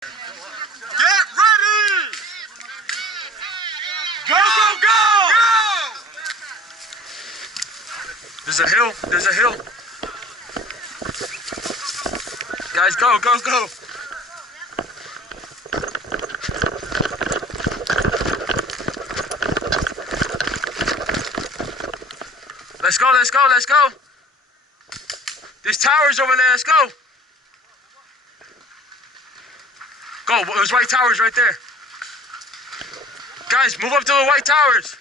Get ready! Go, go, go! There's a hill. There's a hill. Guys, go, go, go. Let's go, let's go, let's go. There's towers over there, let's go. Go, those white towers right there. Guys, move up to the white towers.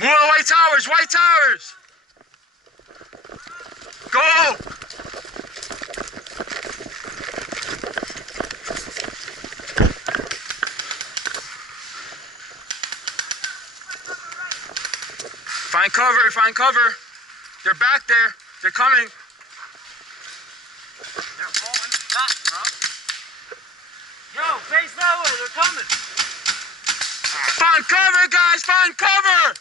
Move on the white towers, white towers. Go. Find cover, find cover. They're back there. They're coming. They're all in the back, bro. Yo, face that way. They're coming. Find cover, guys. Find cover.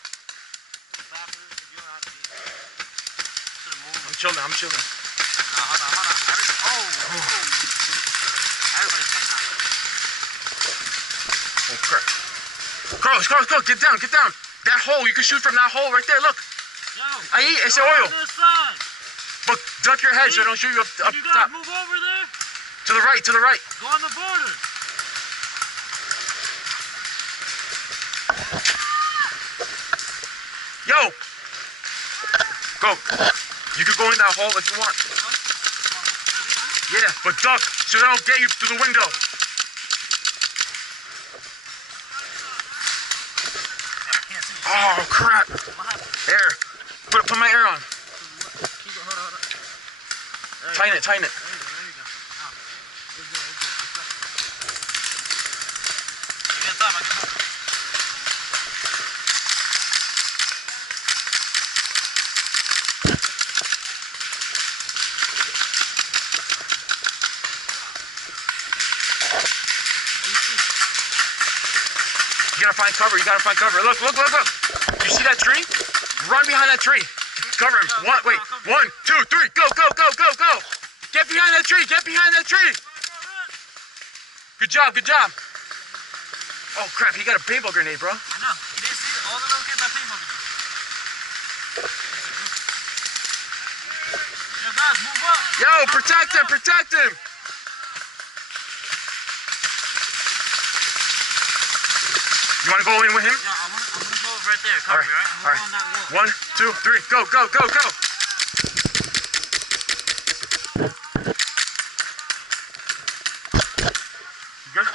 I'm chilling. I'm chilling. Nah, hold on, hold on. Everybody's coming out. Oh, crap. Carlos, Carlos, go. Get down, get down. That hole. You can shoot from that hole right there. Look. Yo, It's oil. this side. But duck your head so they don't shoot you up You guys top. move over there. To the right, to the right. Go on the border. Yo. Go. You can go in that hole if you want. Yeah, but duck so they don't get you through the window. Oh, crap. Air. Put my air on. Tighten it, tighten it. You gotta find cover, you gotta find cover. Look, look, look, look. You see that tree? Run behind that tree. Cover him. Wait. 1, 2, 3. Go, go, go, go, go. Get behind that tree. Get behind that tree. Good job, good job. Oh, crap. He got a paintball grenade, bro. I know. You didn't see all the little kids that paintball grenades. Yo, guys, move up. Yo, protect him, protect him. You want to go in with him? Yeah, I'm gonna go right there. Cover me, right? All right. On that wall. 1, 2, 3. Go, go, go, go. You good?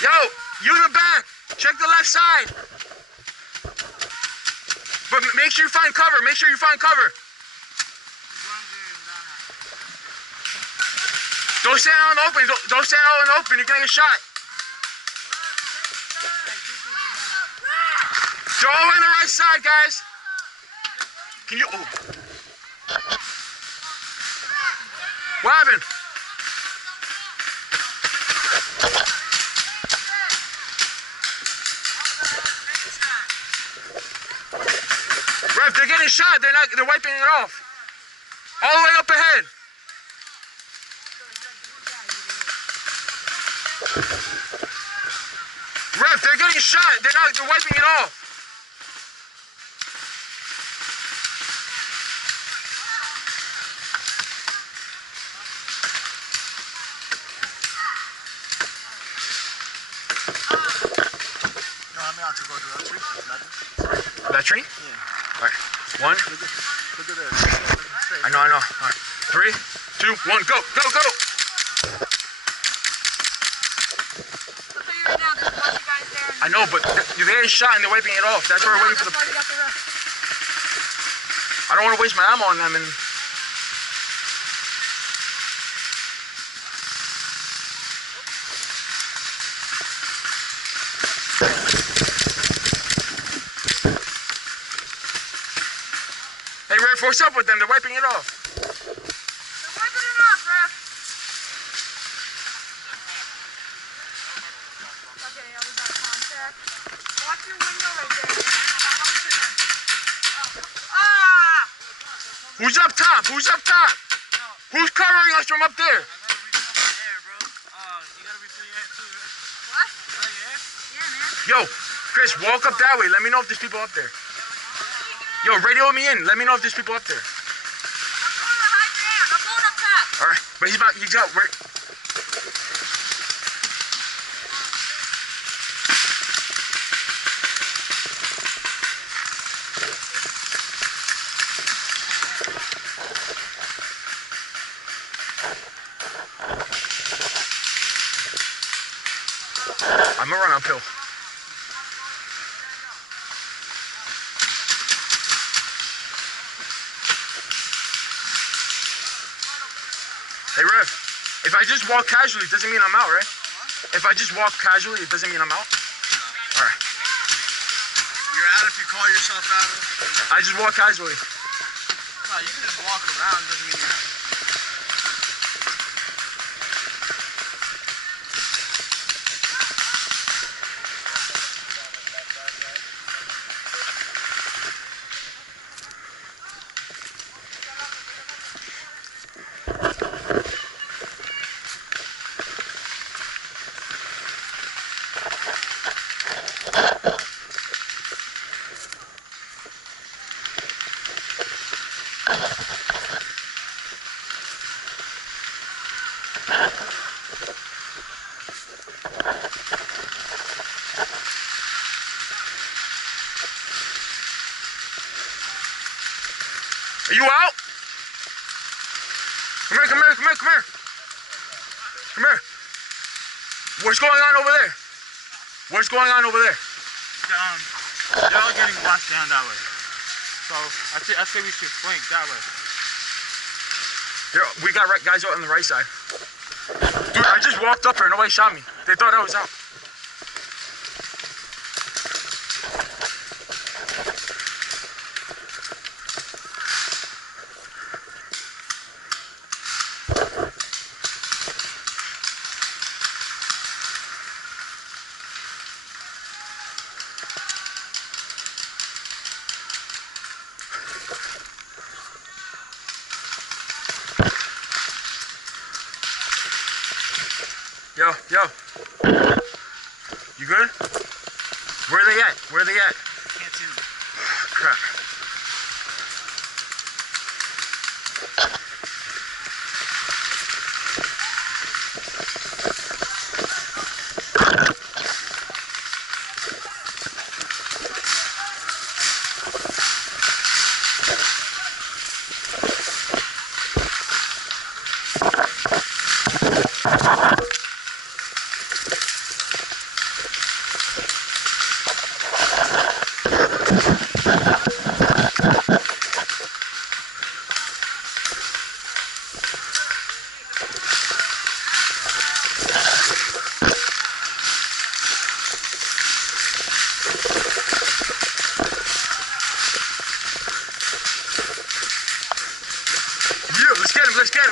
Yo, you in the back. Check the left side. But make sure you find cover. Make sure you find cover. Don't stand out in the open. Don't stand out in the open. You're gonna get shot. They're all on the right side, guys. Can you? Oh. What happened? Ref, they're getting shot. They're wiping it off. All the way up ahead. Ref, they're getting shot. They're wiping it off. That tree? Yeah. All right. 1. Look at that. I know. All right. 3, 2, 1. Go, go, go. I know, but they're getting shot and they're wiping it off. That's why we're waiting for the... I don't want to waste my ammo on them and... Hey, Ref, what's up with them? They're wiping it off. They're wiping it off, Ref. I was on contact. Watch your window right there, man. Ah! Who's up top? Who's up top? Who's covering us from up there? I gotta refill my air, bro. You gotta refill your air too, right? What? Fill your air? Yeah, man. Yo, Chris, walk up that way. Let me know if there's people up there. Yo, radio me in. Let me know if there's people up there. I'm going to high ground. I'm going up top. All right, but he's out. Right. I'm gonna run uphill. Hey, Rev, if I just walk casually, it doesn't mean I'm out, right? If I just walk casually, it doesn't mean I'm out? All right. You're out if you call yourself out. I just walk casually. No, you can just walk around, doesn't mean you're out. Are you out? Come here, come here, come here, come here. Come here. What's going on over there? What's going on over there? They're all getting washed down that way. So I say we should flank that way. We got guys out on the right side. Dude, I just walked up here. Nobody shot me. They thought I was out. Yo. You good? Where are they at? Where are they at? Can't see them. Crap.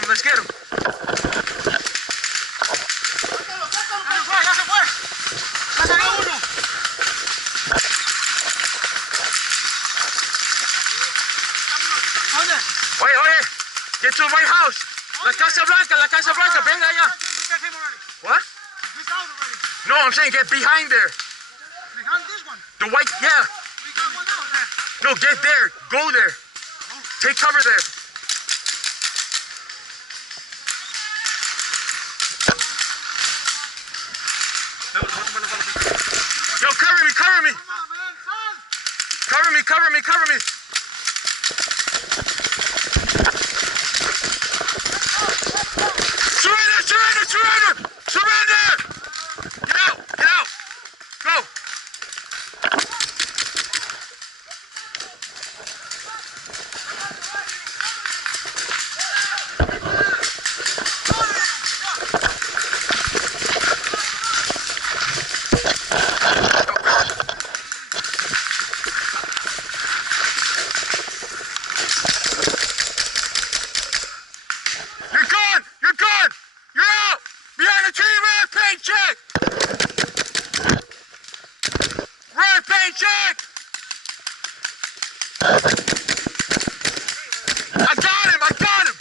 Let's get him. Oye, get to the White House. La Casa Blanca, venga allá. What? No, I'm saying get behind there. Behind this one? The white, yeah. We got one out there. No, get there. Go there. Take cover there. Yo, cover me. Cover me. Surrender! Get out! Go! I got him! I got him!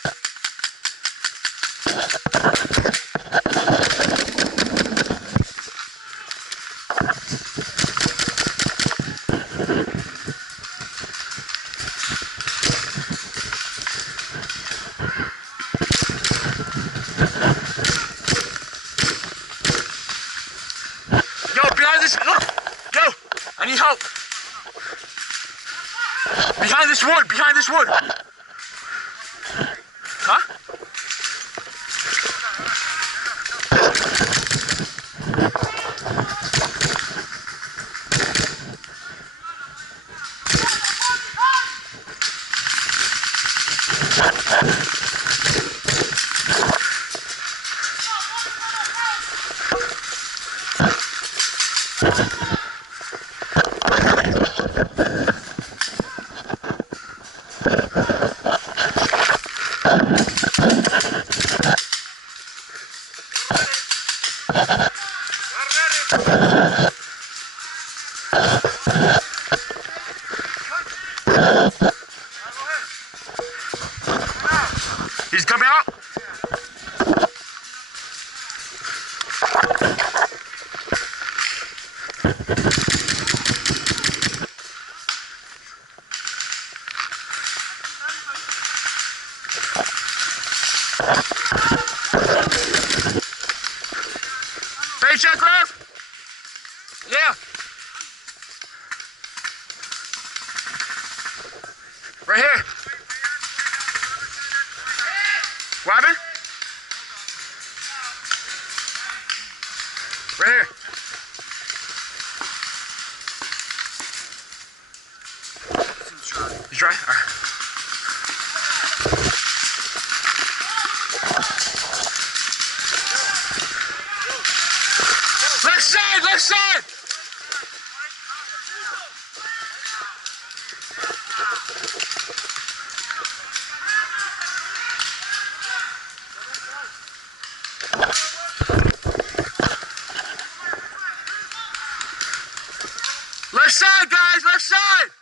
Yo, behind this, look! Yo, I need help! Behind this wood, behind this wood! Huh? He's coming out. Paycheck, Rev? Yeah. Right here. What happened? Right here. He's right? All right. Left side, left side! Left side, guys, left side!